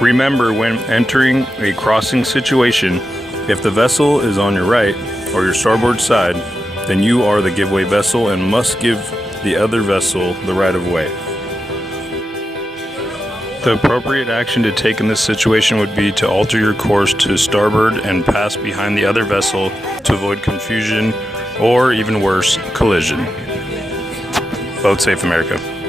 Remember, when entering a crossing situation, if the vessel is on your right or your starboard side, then you are the giveaway vessel and must give the other vessel the right of way. The appropriate action to take in this situation would be to alter your course to starboard and pass behind the other vessel to avoid confusion or, even worse, collision. Boat safe, America.